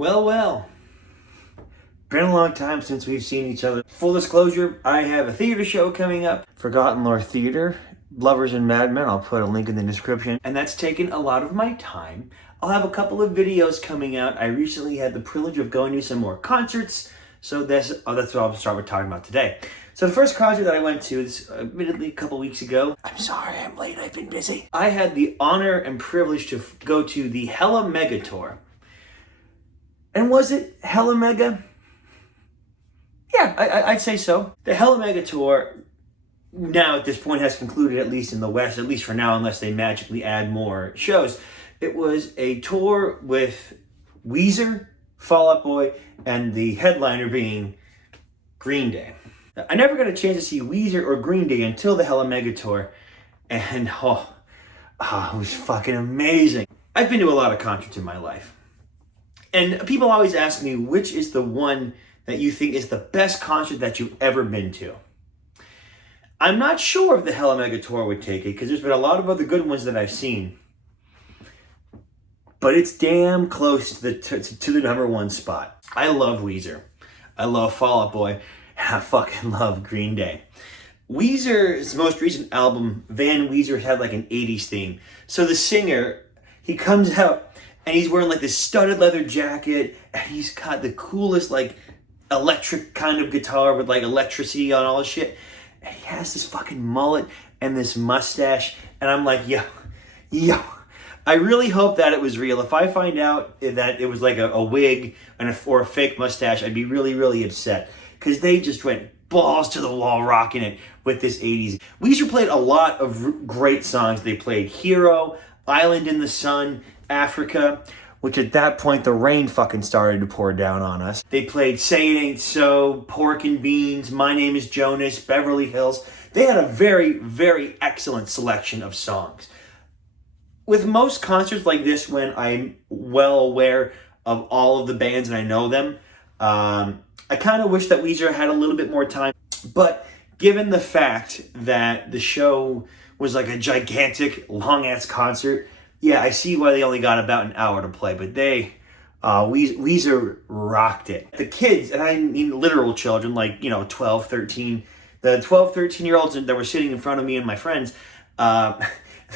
Well, well. Been a long time since we've seen each other. Full disclosure, I have a theater show coming up. Forgotten Lore Theater, Lovers and Madmen. I'll put a link in the description. And that's taken a lot of my time. I'll have a couple of videos coming out. I recently had the privilege of going to some more concerts. So that's what I'll start with talking about today. So the first concert that I went to is admittedly a couple weeks ago. I'm sorry I'm late, I've been busy. I had the honor and privilege to go to the Hella Mega Tour. And was it Hella Mega? Yeah, I'd say so. The Hella Mega Tour now at this point has concluded, at least in the West, at least for now, unless they magically add more shows. It was a tour with Weezer, Fall Out Boy, and the headliner being Green Day. I never got a chance to see Weezer or Green Day until the Hella Mega Tour, and it was fucking amazing. I've been to a lot of concerts in my life, and people always ask me, which is the one that you think is the best concert that you've ever been to? I'm not sure if the Hella Mega Tour would take it, because there's been a lot of other good ones that I've seen. But it's damn close to the number one spot. I love Weezer. I love Fall Out Boy. And I fucking love Green Day. Weezer's most recent album, Van Weezer, had like an 80s theme. So the singer, he comes out and he's wearing like this studded leather jacket, and he's got the coolest like electric kind of guitar with like electricity on all his shit. And he has this fucking mullet and this mustache. And I'm like, yo. I really hope that it was real. If I find out that it was like a wig or a fake mustache, I'd be really, really upset. Because they just went balls to the wall rocking it with this 80s. Weezer played a lot of great songs. They played Hero, Island in the Sun, Africa, which at that point the rain fucking started to pour down on us. They played Say It Ain't So, Pork and Beans, My Name is Jonas, Beverly Hills. They had a very, very excellent selection of songs. With most concerts like this, when I'm well aware of all of the bands and I know them, I kind of wish that Weezer had a little bit more time. But given the fact that the show was like a gigantic, long-ass concert, yeah, I see why they only got about an hour to play. But Weezer rocked it. The kids, and I mean literal children, like, 12, 13, the 12, 13-year-olds that were sitting in front of me and my friends,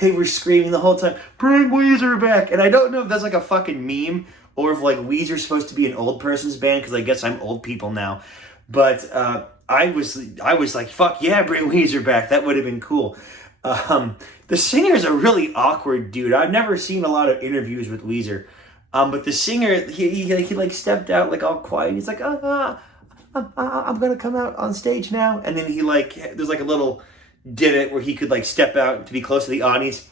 they were screaming the whole time, "Bring Weezer back!" And I don't know if that's like a fucking meme, or if like Weezer's supposed to be an old person's band, because I guess I'm old people now. But I was like, fuck yeah, bring Weezer back. That would have been cool. The singer's a really awkward dude. I've never seen a lot of interviews with Weezer. But the singer, he like stepped out like all quiet. He's like, I'm gonna come out on stage now. And then there's like a little divot where he could like step out to be close to the audience.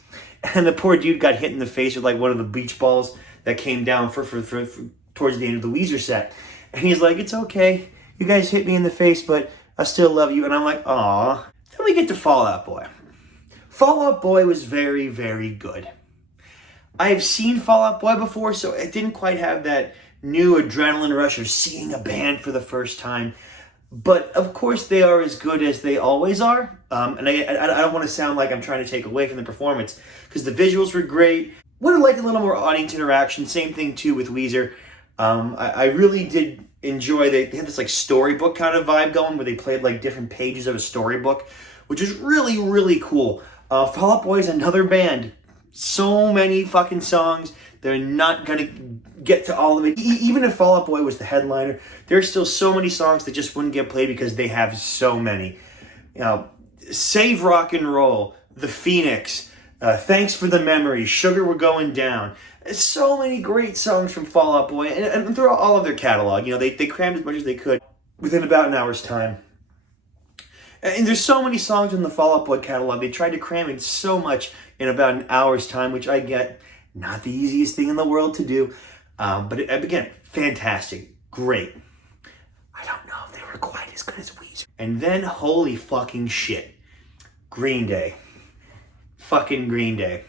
And the poor dude got hit in the face with like one of the beach balls that came down for towards the end of the Weezer set. And he's like, it's okay. You guys hit me in the face, but I still love you. And I'm like, aw. Then we get to Fall Out Boy. Fall Out Boy was very, very good. I've seen Fall Out Boy before, so it didn't quite have that new adrenaline rush of seeing a band for the first time. But of course they are as good as they always are. And I don't want to sound like I'm trying to take away from the performance, because the visuals were great. Would have liked a little more audience interaction. Same thing too with Weezer. I really did enjoy, they had this like storybook kind of vibe going, where they played like different pages of a storybook, which is really, really cool. Fall Out Boy is another band. So many fucking songs. They're not gonna get to all of it. Even if Fall Out Boy was the headliner, there's still so many songs that just wouldn't get played because they have so many. Save Rock and Roll, The Phoenix, Thanks for the Memories, Sugar We're Going Down. So many great songs from Fall Out Boy, and throughout all of their catalog. They crammed as much as they could within about an hour's time. And there's so many songs in the Fall Out Boy catalog. They tried to cram in so much in about an hour's time, which I get. Not the easiest thing in the world to do. But again, fantastic. Great. I don't know if they were quite as good as Weezer. And then, holy fucking shit. Green Day. Fucking Green Day.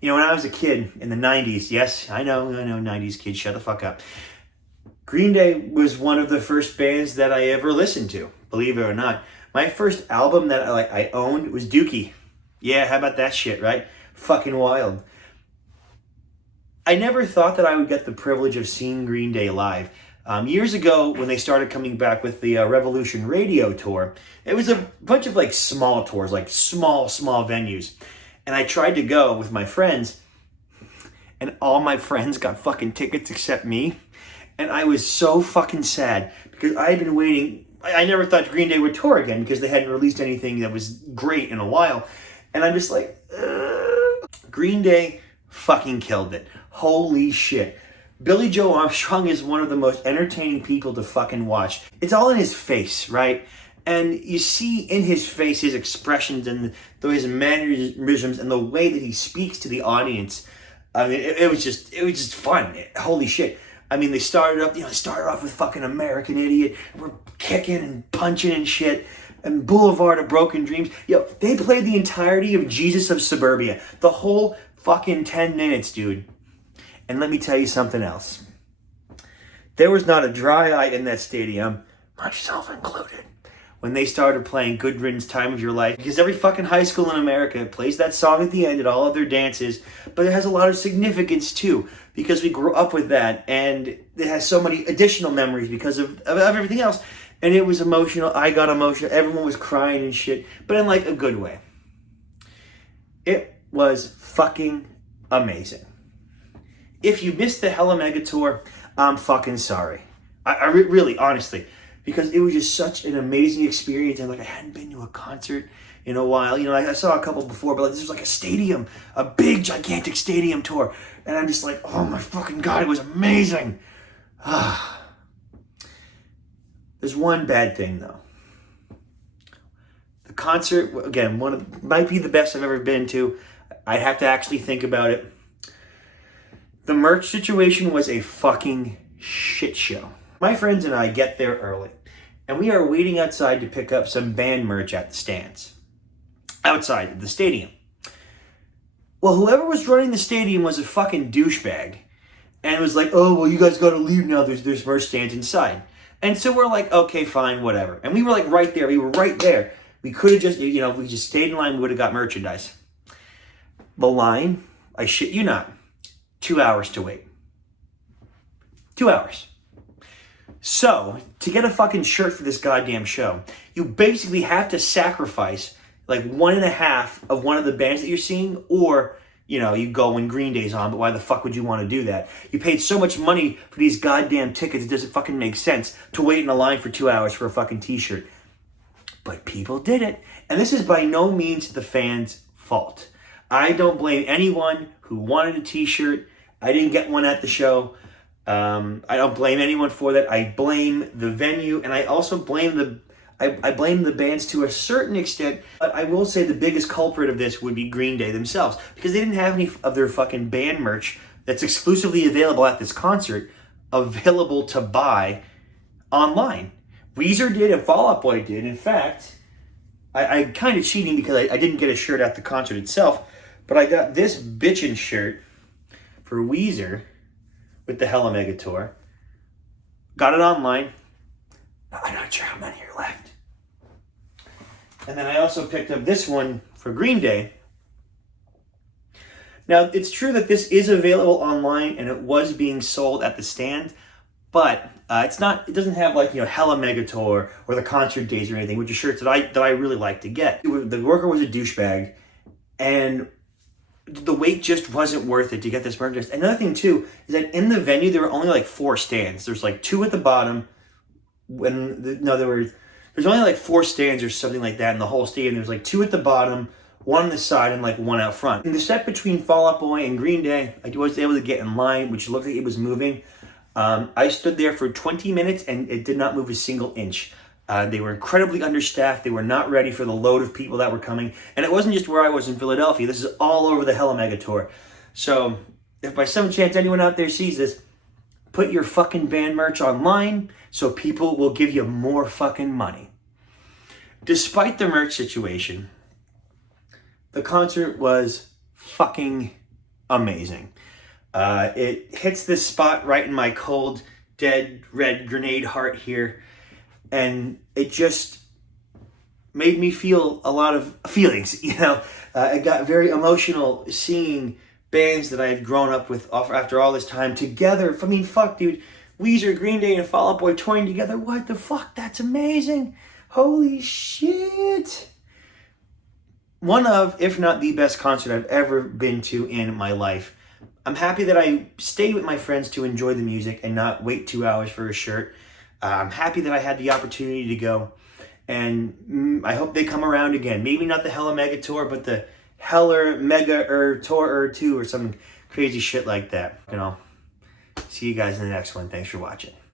When I was a kid in the 90s, yes, I know, 90s kids, shut the fuck up. Green Day was one of the first bands that I ever listened to, believe it or not. My first album that I owned was Dookie. Yeah, how about that shit, right? Fucking wild. I never thought that I would get the privilege of seeing Green Day live. Years ago, when they started coming back with the Revolution Radio Tour, it was a bunch of like small tours, like small venues. And I tried to go with my friends, and all my friends got fucking tickets except me. And I was so fucking sad because I had been waiting. I never thought Green Day would tour again because they hadn't released anything that was great in a while. And I'm just like, Green Day fucking killed it. Holy shit. Billy Joe Armstrong is one of the most entertaining people to fucking watch. It's all in his face, right? And you see in his face his expressions and his mannerisms and the way that he speaks to the audience. I mean, it was just fun. Holy shit. I mean, they started off with fucking American Idiot. We're kicking and punching and shit. And Boulevard of Broken Dreams. They played the entirety of Jesus of Suburbia. The whole fucking 10 minutes, dude. And let me tell you something else. There was not a dry eye in that stadium, myself included, when they started playing Good Riddance, Time of Your Life. Because every fucking high school in America plays that song at the end at all of their dances. But it has a lot of significance too, because we grew up with that. And it has so many additional memories because of everything else. And it was emotional. I got emotional. Everyone was crying and shit. But in like a good way. It was fucking amazing. If you missed the Hella Mega Tour, I'm fucking sorry. I really, honestly, because it was just such an amazing experience. And like, I hadn't been to a concert in a while. Like I saw a couple before, but like, this was like a stadium, a big, gigantic stadium tour. And I'm just like, oh my fucking God, it was amazing. There's one bad thing though. The concert, again, might be the best I've ever been to. I'd have to actually think about it. The merch situation was a fucking shit show. My friends and I get there early, and we are waiting outside to pick up some band merch at the stands. Outside of the stadium. Well, whoever was running the stadium was a fucking douchebag. And it was like, oh, well, you guys gotta leave now. There's merch stands inside. And so we're like, okay, fine, whatever. And we were like right there. We were right there. We could have just, if we just stayed in line, we would have got merchandise. The line, I shit you not, 2 hours to wait. 2 hours. So, to get a fucking shirt for this goddamn show, you basically have to sacrifice like 1.5 of one of the bands that you're seeing, or, you go when Green Day's on, but why the fuck would you want to do that? You paid so much money for these goddamn tickets, it doesn't fucking make sense to wait in a line for 2 hours for a fucking t-shirt. But people did it. And this is by no means the fans' fault. I don't blame anyone who wanted a t-shirt. I didn't get one at the show. I don't blame anyone for that. I blame the venue, and I also blame I blame the bands to a certain extent. But I will say the biggest culprit of this would be Green Day themselves, because they didn't have any of their fucking band merch that's exclusively available at this concert available to buy online. Weezer did and Fall Out Boy did. In fact, I kind of cheating because I didn't get a shirt at the concert itself, but I got this bitchin' shirt for Weezer with the Hella Mega Tour. Got it online. I'm not sure how many are left. And then I also picked up this one for Green Day. Now, it's true that this is available online and it was being sold at the stand, but it doesn't have like, Hella Mega Tour or the Concert Days or anything, which are shirts that I really like to get. The worker was a douchebag, and the wait just wasn't worth it to get this merchandise. Another thing too is that in the venue there were only like 4 stands. There's like 2 at the bottom. There's only like 4 stands or something like that in the whole stadium. There's like 2 at the bottom, 1 on the side, and like 1 out front. In the set between Fall Out Boy and Green Day, I was able to get in line, which looked like it was moving. I stood there for 20 minutes and it did not move a single inch. They were incredibly understaffed. They were not ready for the load of people that were coming. And it wasn't just where I was in Philadelphia. This is all over the Hella Mega Tour. So if by some chance anyone out there sees this, put your fucking band merch online so people will give you more fucking money. Despite the merch situation, the concert was fucking amazing. It hits this spot right in my cold, dead, red grenade heart here. And it just made me feel a lot of feelings, I got very emotional seeing bands that I had grown up with after all this time together. I mean, fuck, dude. Weezer, Green Day, and Fall Out Boy touring together. What the fuck? That's amazing. Holy shit. One of, if not the best concert I've ever been to in my life. I'm happy that I stayed with my friends to enjoy the music and not wait 2 hours for a shirt. I'm happy that I had the opportunity to go. And I hope they come around again. Maybe not the Hella Mega Tour, but the Heller Mega Tour 2 or some crazy shit like that. You know, see you guys in the next one. Thanks for watching.